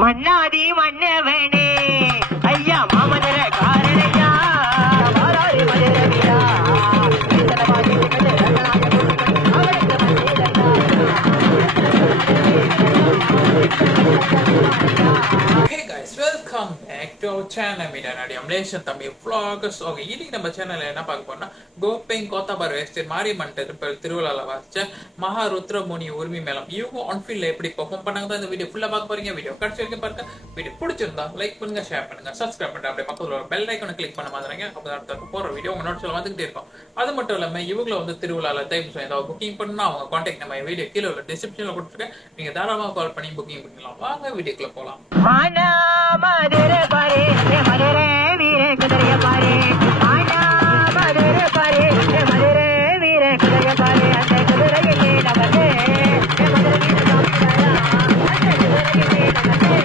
மன்னாதி மன்னவனே ஐயா மாமதுர காரணையா மாறாரி மதுரவியா Hey guys, welcome back to our channel. Media Nadia Malaysian Tamil vloggers. Okay, ini நம்ம சேனல்ல என்ன பார்க்க போறோம்னா கோபெங் கோத்தாபர் எஸ்டேட் மாரியம்மன் டெம்பிள் திருவிழால வச்ச மகாருத்ரமுனி உரிமை மேளம் இவங்க ஆன் ஃபீல்ட்ல எப்படி பெர்ஃபார்ம் பண்ணாங்க தான் இந்த வீடியோ ஃபுல்லா பார்க்க போறீங்க. வீடியோ கடைசி வரைக்கும் பாருங்க. வீடியோ பிடிச்சிருந்தா லைக் பண்ணுங்க, ஷேர் பண்ணுங்க, சப்ஸ்கிரைப் பண்ணுங்க. அப்படியே பக்கத்துல ஒரு பெல் ஐகானை கிளிக் பண்ண மாதிரிங்க. அப்பதான் அடுத்த போற வீடியோ உங்க நோட்ஸ்ல வந்துட்டே இருக்கும். அது மட்டும் இல்லாம இவங்கள வந்து திருவிழால டைம் ஏதாவது புக்கிங் பண்ணா அவங்க கான்டாக்ட் நம்ம வீடியோ கீழே உள்ள டிஸ்கிரிப்ஷன்ல கொடுத்துருக்கேன். நீங்க தாராளமா கால் பண்ணி புக்கிங் பண்ணிக்கலாம். வாங்க வீடியோக்குள்ள போலாம். மானா மதுரை பாரே மதுரை வீர குதிரைய பாரே மானா மதுரை பாரே மதுரை வீர குதிரைய பாரே அந்த குதிரையிலே நமக்கு மதுரை வீர சாப்பிட்டாரா அந்த குதிரையிலே நமக்கு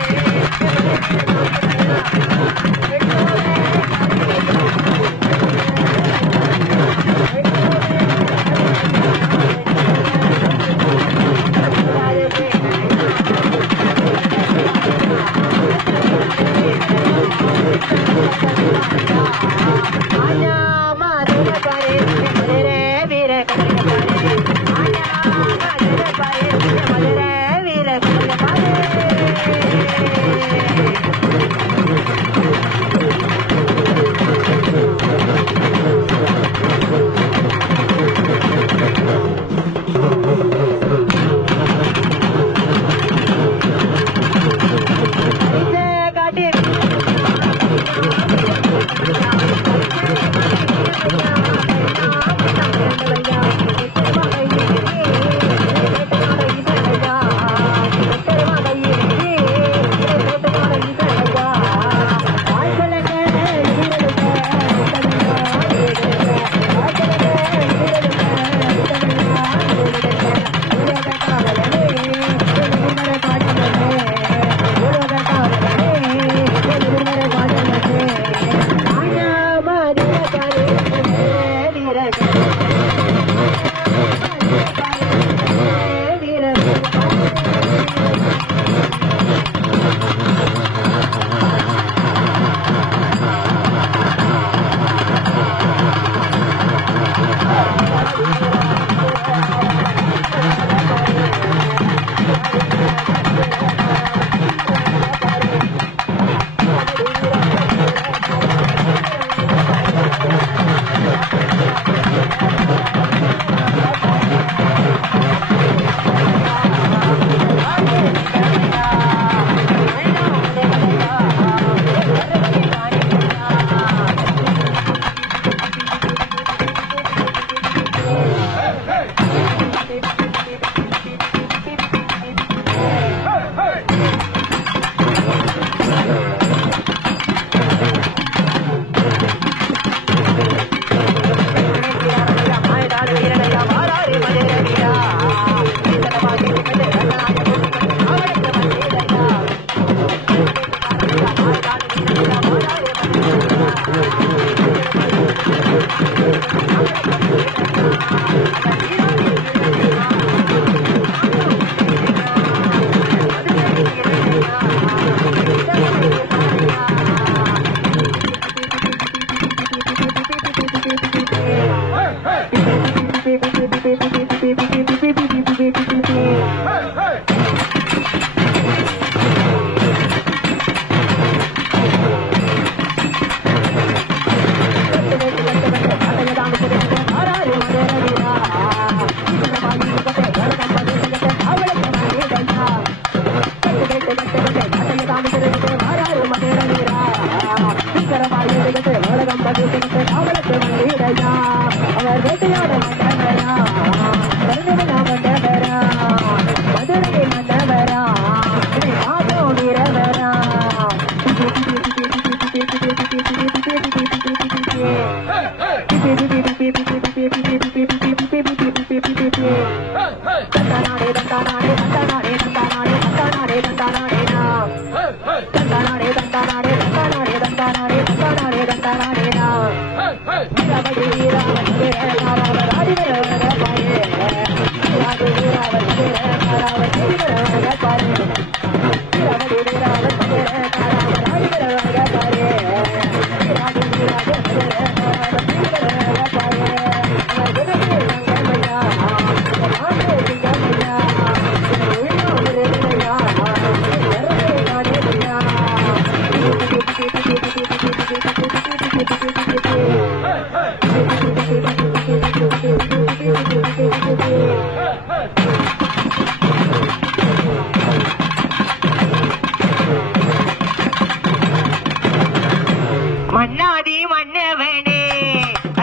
மன்னாதி மன்னவனே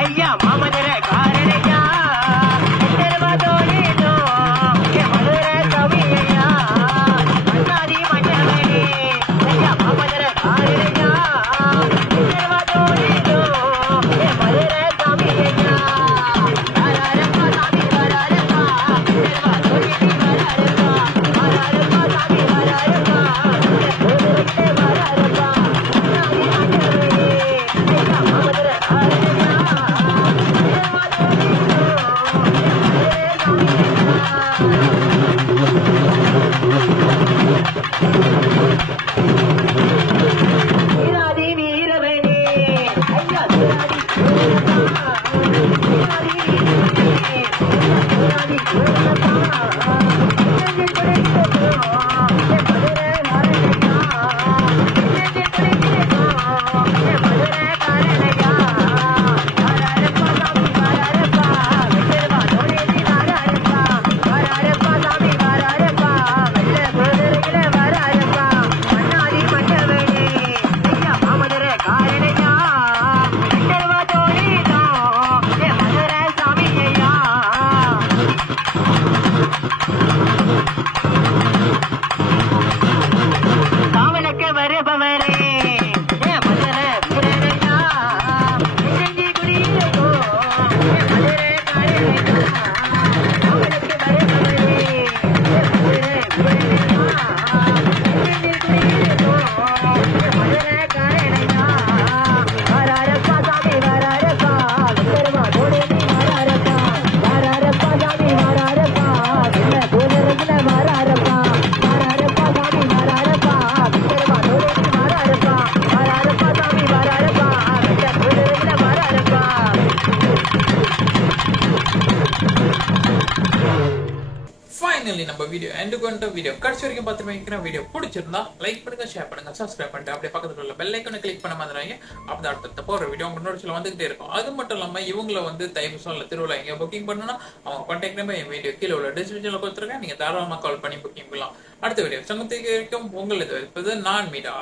ஐயா மாமதுர காரணையா தெருவதோடேதோ மதுர கவியா மன்னாதி மன்னவனே ஐயா மாமதுர காரணையா தெருவதோடேதோ மதுர கவியா வரரப்பா சாமி வரரப்பா தெருவதோடேதி வரரப்பா வரரப்பா சாமி வரரப்பா தெருவதோடேதி வரரப்பா மன்னாதி மன்னவனே வீராதி வீரவனே ஐயா வீராதி காவலுக்கு வருபவரே மதுர வீரனையா நெஞ்சு குடியிருக்கோ மதுர காரணையா காவலுக்கு வருபவரே மதுர வீரனையா நெஞ்சு குடியிருக்கோ மதுர காரணையா வரரப்பா சாமி வரரப்பா தெருவா தோடேதி வரரப்பா வரரப்பா சாமி வரரப்பா தெருவா தோடேதில வரரப்பா வரரப்பா சாமி வரரப்பா தெருவா தோடேதி வரரப்பா வரரப்பா சாமி வரரப்பா தெருவா தோடேதில வரரப்பா. ஃபைனலி நம்ம வீடியோ எண்டு கொண்ட வீடியோ கடைசி வரைக்கும் பார்த்துட்டு வீடியோ பிடிச்சிருந்தா லைக் பண்ணுங்க, ஷேர் பண்ணுங்க, சப்ஸ்கிரைப் பண்ணிட்டு அப்படியே பக்கத்துல உள்ள பெல் ஐக்கானை கிளிக் பண்ண மாதிரிங்க. அப்பதான் அடுத்த போற வீடியோ உங்க நோட்டிஸ்ல வந்துகிட்டே இருக்கும். அது மட்டும் இல்லாம இவங்களை வந்து தைப்பூசம்ல திருவிழா எங்க புக்கிங் பண்ணணும்னா அவங்க கான்டாக்ட் நம்பர் என் வீடியோ கீழே உள்ள டிஸ்கிரிப்ஷன்ல கொடுத்துருக்கேன். நீங்க தாராளமா கால் பண்ணி புக்கிங் பண்ணலாம். அடுத்த வீடியோ சங்கத்துக்கு வரைக்கும் உங்களை வைப்பது நான் மீடா.